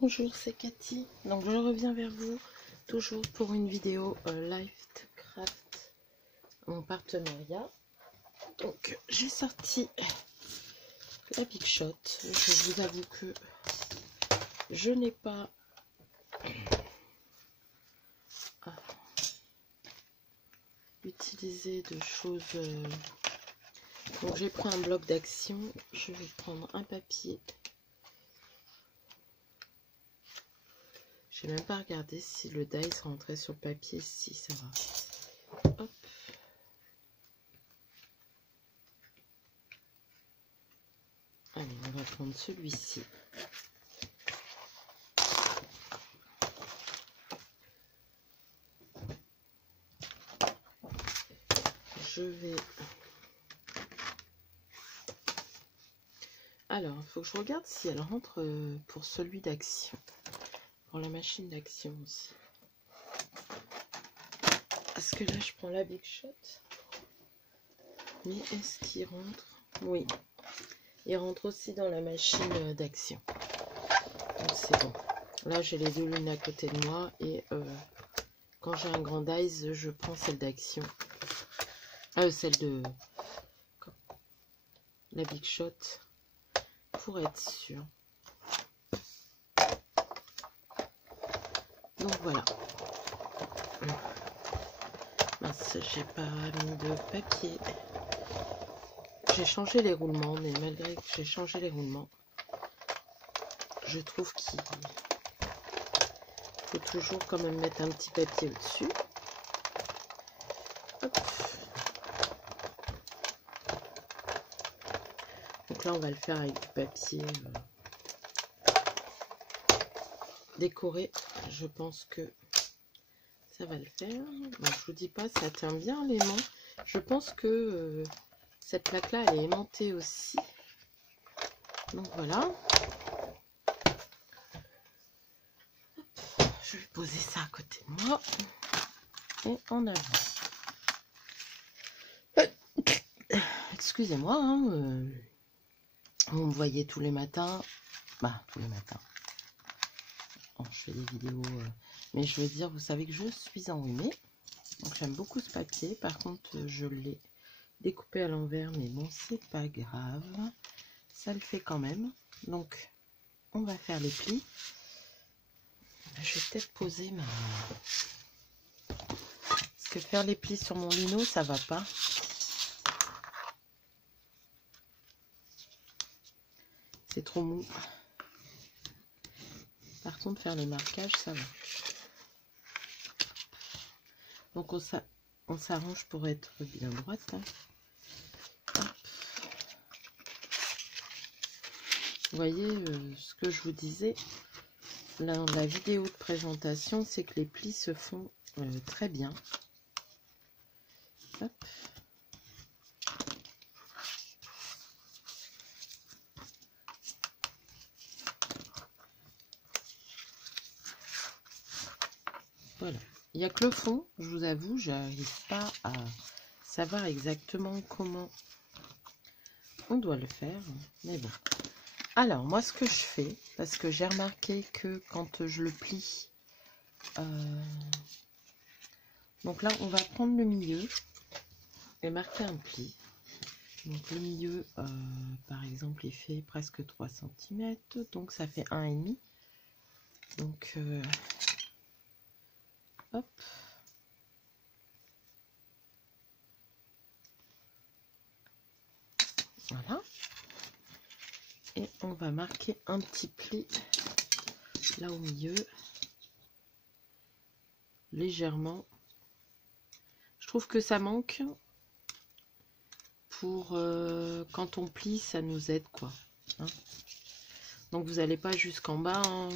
Bonjour, c'est Cathy. Donc je reviens vers vous toujours pour une vidéo Lifecraft en partenariat. Donc j'ai sorti la Big Shot. Je vous avoue que je n'ai pas utilisé de choses. Donc j'ai pris un bloc d'action. Je vais prendre un papier. Je n'ai même pas regardé si le dice rentrait sur le papier. Si, ça va. Hop. Allez, on va prendre celui-ci. Je vais... Alors, il faut que je regarde si elle rentre pour celui d'action. Pour la machine d'action aussi. Parce que là, je prends la Big Shot. Mais est-ce qu'il rentre? Oui. Il rentre aussi dans la machine d'action. Donc, c'est bon. Là, j'ai les deux l'une à côté de moi. Et quand j'ai un grand dice, je prends celle d'action. Celle de la Big Shot. Pour être sûr. Donc, voilà. Mince, j'ai pas mis de papier. J'ai changé les roulements, mais malgré que j'ai changé les roulements, je trouve qu'il faut toujours quand même mettre un petit papier au-dessus. Donc là, on va le faire avec du papier décoré. Je pense que ça va le faire. Donc, je vous dis pas, ça tient bien l'aimant. Je pense que cette plaque-là, elle est aimantée aussi. Donc voilà. Je vais poser ça à côté de moi. Et en avant. Excusez-moi, hein, vous me voyez tous les matins. Bah, tous les matins. Bon, je fais des vidéos. Mais je veux dire, vous savez que je suis enrhumée. Donc j'aime beaucoup ce papier. Par contre, je l'ai découpé à l'envers. Mais bon, c'est pas grave. Ça le fait quand même. Donc, on va faire les plis. Je vais peut-être poser ma... Parce que faire les plis sur mon lino, ça va pas. C'est trop mou. Par contre, faire les marquages, ça va. Donc, on s'arrange pour être bien droite. Là. Vous voyez ce que je vous disais. La vidéo de présentation, c'est que les plis se font très bien. Hop. Voilà. Il n'y a que le fond, je vous avoue, j'arrive pas à savoir exactement comment on doit le faire. Mais bon. Alors, moi, ce que je fais, parce que j'ai remarqué que quand je le plie, donc là, on va prendre le milieu et marquer un pli. Donc, le milieu, par exemple, il fait presque 3 cm, donc ça fait 1,5. Donc, hop. Voilà. Et on va marquer un petit pli là au milieu. Légèrement. Je trouve que ça manque. Pour quand on plie, ça nous aide quoi. Hein. Donc vous n'allez pas jusqu'en bas. Hein,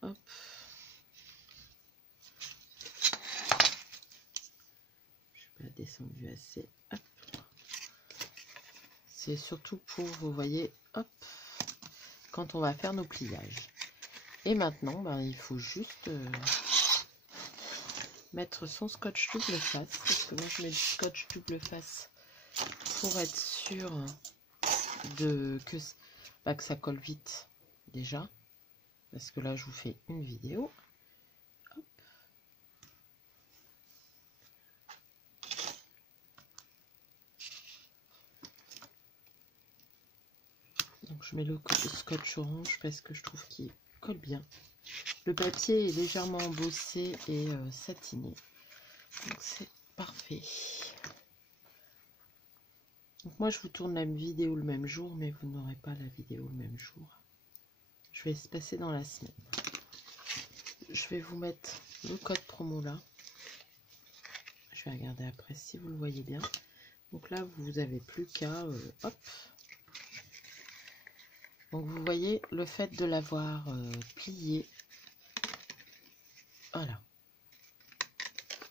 hop. Je suis pas descendu assez. C'est surtout pour, vous voyez, hop, quand on va faire nos pliages. Et maintenant, ben, il faut juste mettre son scotch double face. Parce que moi, je mets du scotch double face pour être sûr que ça colle vite déjà. Parce que là, je vous fais une vidéo. Hop. Donc je mets le scotch orange parce que je trouve qu'il colle bien. Le papier est légèrement embossé et satiné. Donc c'est parfait. Donc moi je vous tourne la vidéo le même jour, mais vous n'aurez pas la vidéo le même jour. Je vais se passer dans la semaine. Je vais vous mettre le code promo là. Je vais regarder après si vous le voyez bien. Donc là vous n'avez plus qu'à hop. Donc vous voyez le fait de l'avoir plié. Voilà.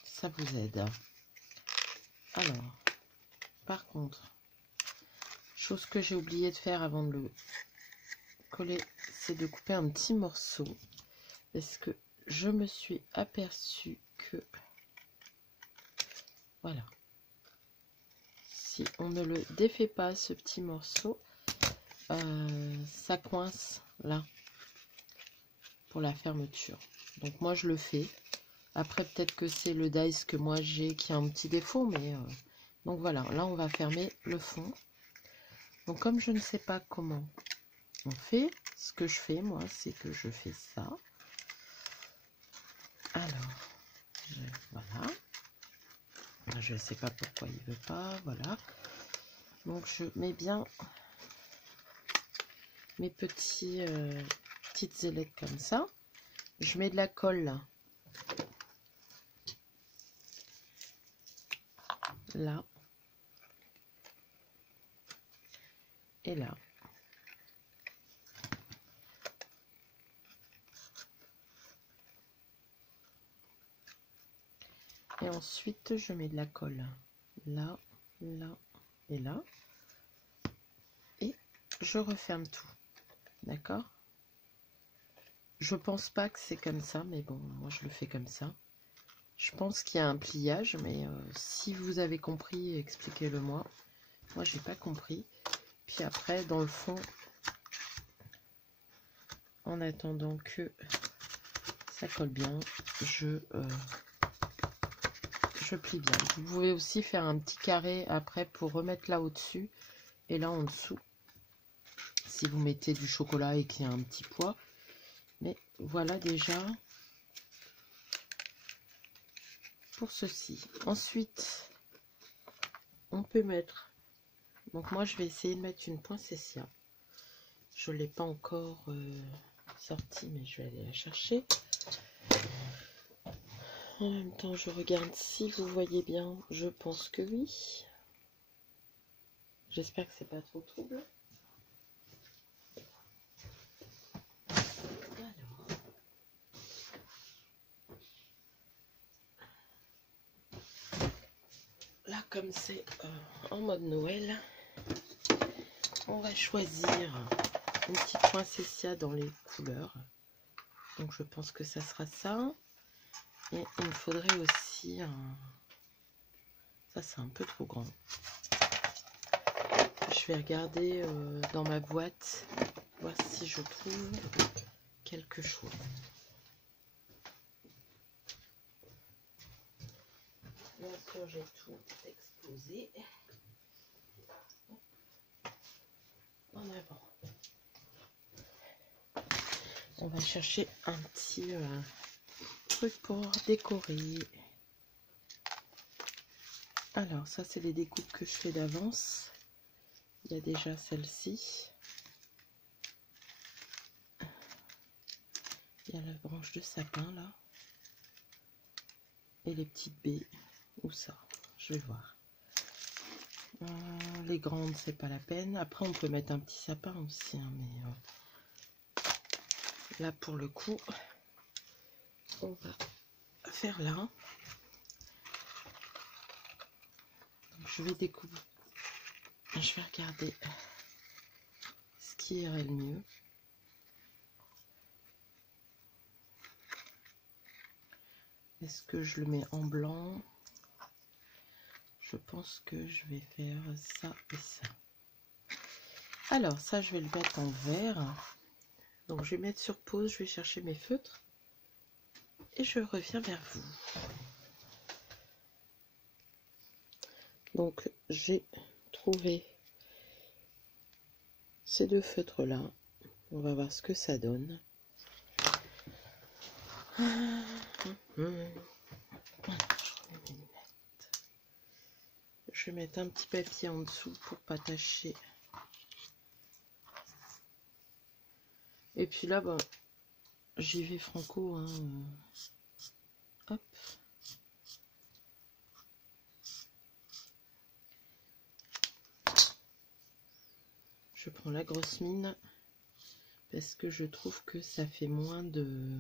Ça vous aide. Alors, par contre, chose que j'ai oublié de faire avant de le coller, c'est de couper un petit morceau. Parce que je me suis aperçue que, voilà, si on ne le défait pas, ce petit morceau, ça coince là, pour la fermeture. Donc moi je le fais. Après peut-être que c'est le dice que moi j'ai qui a un petit défaut, mais... donc voilà, là on va fermer le fond. Donc comme je ne sais pas comment on fait, ce que je fais moi, c'est que je fais ça. Alors, voilà. Je ne sais pas pourquoi il veut pas, voilà. Donc je mets bien mes petites ailettes comme ça. Je mets de la colle là. Là. Et là. Et ensuite, je mets de la colle là, là et là. Et je referme tout. D'accord? Je pense pas que c'est comme ça, mais bon, moi je le fais comme ça. Je pense qu'il y a un pliage, mais si vous avez compris, expliquez-le moi. Moi, j'ai pas compris. Puis après, dans le fond, en attendant que ça colle bien, je plie bien. Vous pouvez aussi faire un petit carré après pour remettre là au-dessus et là en dessous. Si vous mettez du chocolat et qu'il y a un petit poids. Mais voilà déjà pour ceci. Ensuite, on peut mettre... Donc moi, je vais essayer de mettre une poinsettia. Je ne l'ai pas encore sortie, mais je vais aller la chercher. En même temps, je regarde si vous voyez bien. Je pense que oui. J'espère que c'est pas trop trouble. Alors. Là, comme c'est en mode Noël, on va choisir une petite poinsettia dans les couleurs. Donc, je pense que ça sera ça. Et il me faudrait aussi un... Ça, c'est un peu trop grand. Je vais regarder dans ma boîte, voir si je trouve quelque chose. Bien sûr, j'ai tout exposé. En avant. On va chercher un petit truc pour décorer. Alors, ça, c'est les découpes que je fais d'avance. Il y a déjà celle-ci. Il y a la branche de sapin, là. Et les petites baies. Où ça? Je vais voir. Les grandes, c'est pas la peine. Après, on peut mettre un petit sapin aussi. Hein, mais là, pour le coup, on va faire là. Donc, je vais découper. Je vais regarder ce qui irait le mieux. Est-ce que je le mets en blanc? Je pense que je vais faire ça et ça. Alors, ça, je vais le mettre en vert. Donc, je vais mettre sur pause, je vais chercher mes feutres. Et je reviens vers vous. Donc, j'ai trouvé ces deux feutres-là. On va voir ce que ça donne. Je vais mettre un petit papier en dessous pour pas tâcher. Et puis là, bah, j'y vais franco. Hein. Hop. Je prends la grosse mine parce que je trouve que ça fait moins de...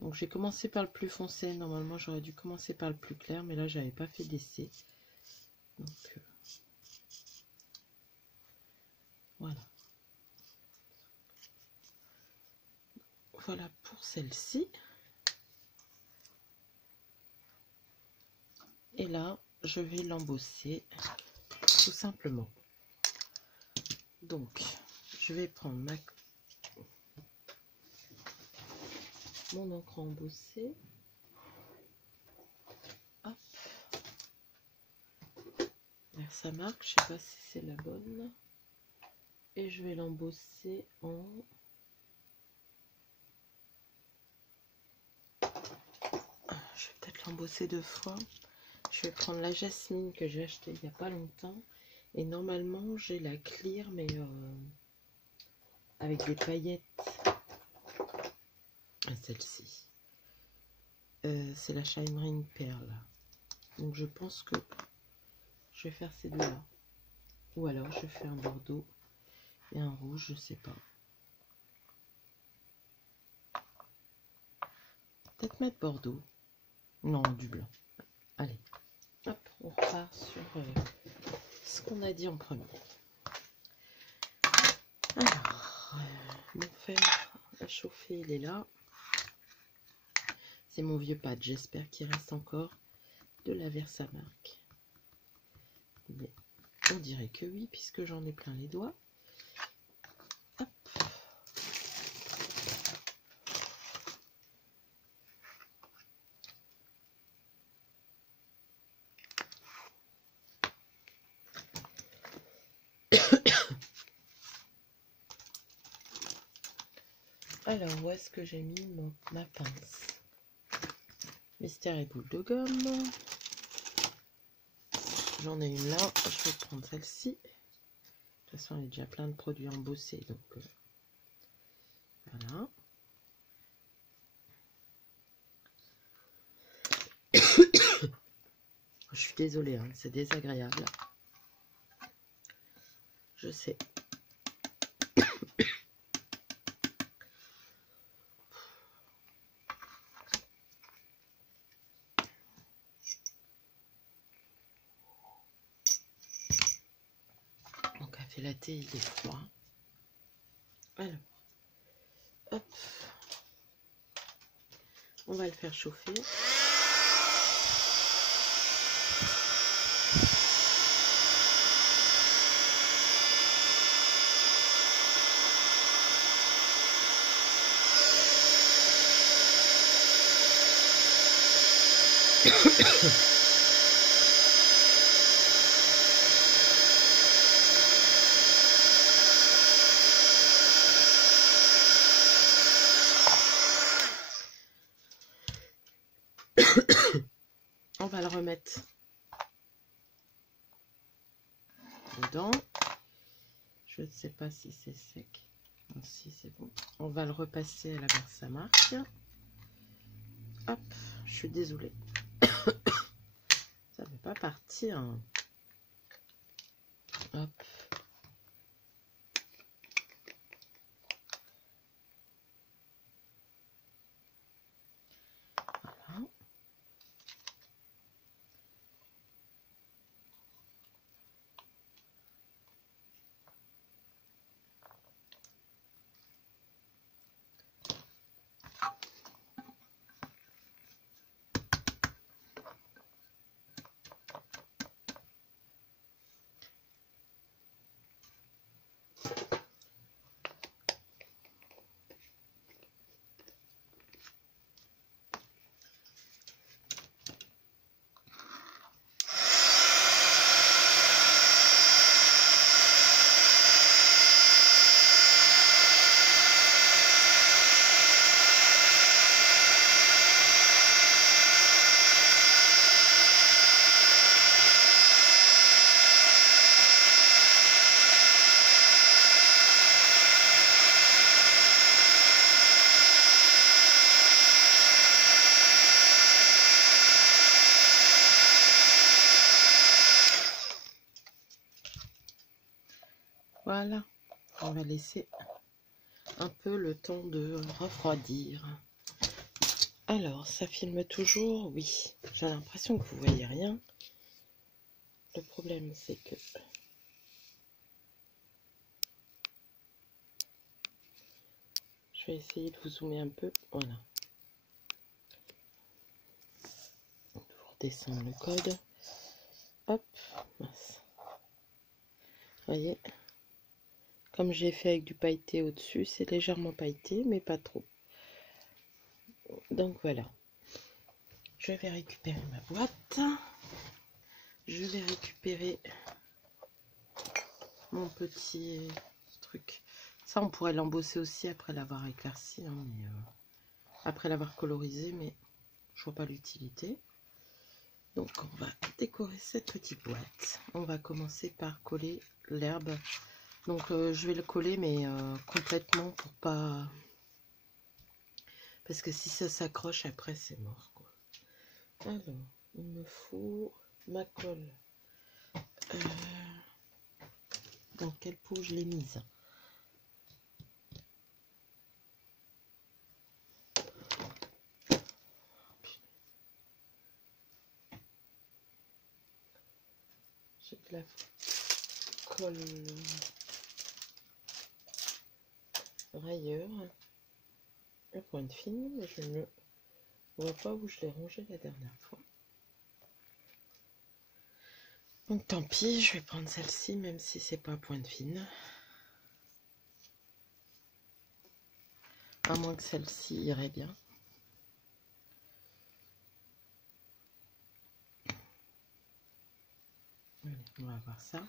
Donc j'ai commencé par le plus foncé. Normalement, j'aurais dû commencer par le plus clair, mais là, j'avais pas fait d'essai. Donc, voilà. Voilà pour celle-ci. Et là, je vais l'embosser tout simplement. Donc, je vais prendre mon encre embossée. Hop. Ça marque, je sais pas si c'est la bonne. Et je vais l'embosser en... Je vais peut-être l'embosser 2 fois. Je vais prendre la jasmine que j'ai achetée il n'y a pas longtemps. Et normalement, j'ai la clear, mais avec des paillettes. Celle-ci. C'est la Shine Ring Pearl. Donc, je pense que je vais faire ces deux-là. Ou alors, je fais un bordeaux et un rouge, je sais pas. Peut-être mettre bordeaux. Non, du blanc. Allez. Hop, on repart sur ce qu'on a dit en premier. Alors, mon fer à chauffer, il est là. C'est mon vieux pad. J'espère qu'il reste encore de la Versamark. Mais on dirait que oui, puisque j'en ai plein les doigts. Hop. Alors, où est-ce que j'ai mis ma pince? Mystère et boule de gomme. J'en ai une là. Je vais prendre celle-ci. De toute façon, il y a déjà plein de produits embossés. Donc, voilà. Je suis désolée, hein, c'est désagréable. Je sais. Mon café latte, il est froid. Alors, hop. On va le faire chauffer. On va le remettre dedans. Je ne sais pas si c'est sec. Non, si c'est bon. On va le repasser à la Versamark. Hop, je suis désolée. Ça ne veut pas partir. Hop. Voilà. Voilà, on va laisser un peu le temps de refroidir. Alors, ça filme toujours? Oui. J'ai l'impression que vous voyez rien. Le problème, c'est que je vais essayer de vous zoomer un peu. Voilà. Je redescends le code. Hop, mince. Vous voyez, comme j'ai fait avec du pailleté au-dessus, c'est légèrement pailleté, mais pas trop. Donc voilà. Je vais récupérer ma boîte. Je vais récupérer mon petit truc. Ça, on pourrait l'embosser aussi après l'avoir éclairci, hein, mais, après l'avoir colorisé, mais je vois pas l'utilité. Donc, on va décorer cette petite boîte. On va commencer par coller l'herbe. Donc, je vais le coller, mais complètement pour pas... Parce que si ça s'accroche, après, c'est mort, quoi. Alors, il me faut ma colle. Dans quelle peau je l'ai mise? J'ai de la colle railleur. La pointe fine, mais je ne vois pas où je l'ai rangée la dernière fois. Donc tant pis, je vais prendre celle-ci, même si c'est pas pointe fine. À moins que celle-ci irait bien. Allez, on va voir ça.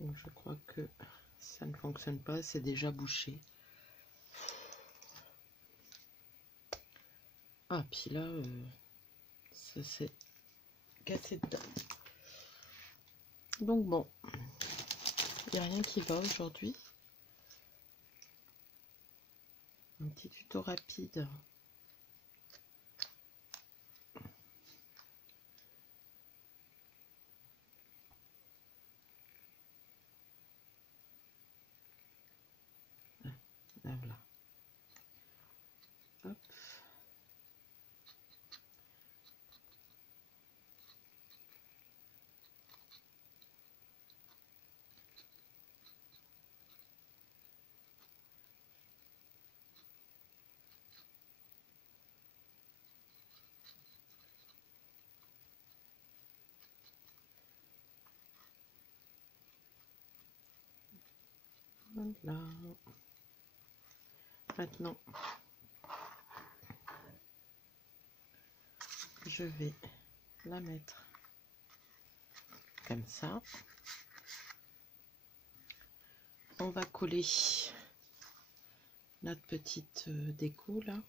Donc je crois que ça ne fonctionne pas, c'est déjà bouché. Ah, puis là, ça s'est cassé dedans. Donc bon, il n'y a rien qui va aujourd'hui. Un petit tuto rapide. Là, voilà. Hop. Voilà. Maintenant, je vais la mettre comme ça. On va coller notre petite déco là.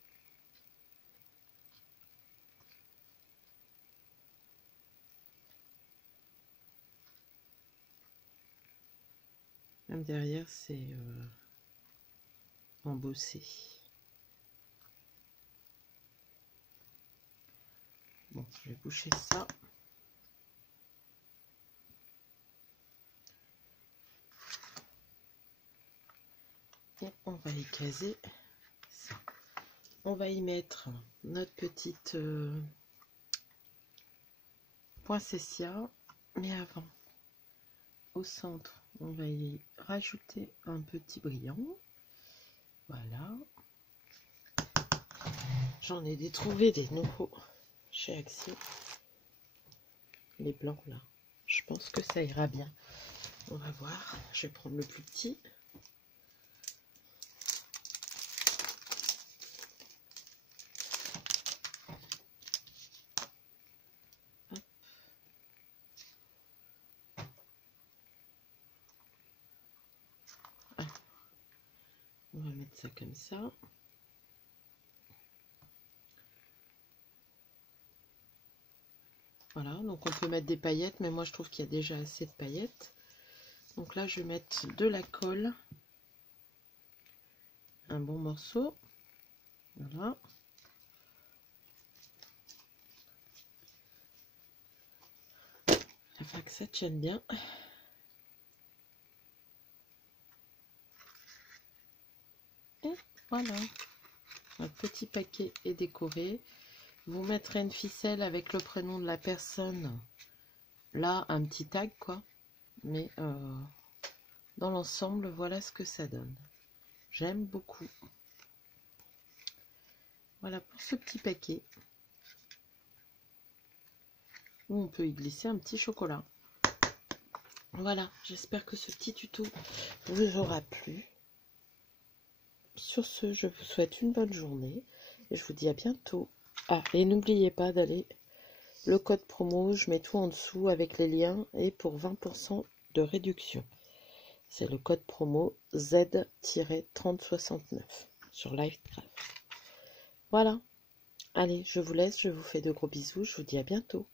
Même derrière, c'est embossé. Bon, je vais boucher ça. Et on va y caser ça. On va y mettre notre petite poinsettia, mais avant, au centre, on va y rajouter un petit brillant. Voilà. J'en ai trouvé des nouveaux chez Action. Les blancs là. Je pense que ça ira bien. On va voir. Je vais prendre le plus petit. Hop. Ah. On va mettre ça comme ça. Voilà, donc donc on peut mettre des paillettes, mais moi je trouve qu'il y a déjà assez de paillettes. Donc là je vais mettre de la colle, un bon morceau, voilà. Afin que ça tienne bien. Et voilà, un petit paquet est décoré. Vous mettrez une ficelle avec le prénom de la personne. Là, un petit tag, quoi. Mais dans l'ensemble, voilà ce que ça donne. J'aime beaucoup. Voilà pour ce petit paquet. Où on peut y glisser un petit chocolat. Voilà, j'espère que ce petit tuto vous aura plu. Sur ce, je vous souhaite une bonne journée. Et je vous dis à bientôt. Ah, et n'oubliez pas d'aller... Le code promo, je mets tout en dessous avec les liens et pour 20% de réduction. C'est le code promo Z-3069 sur Livecraft. Voilà. Allez, je vous laisse, je vous fais de gros bisous, je vous dis à bientôt.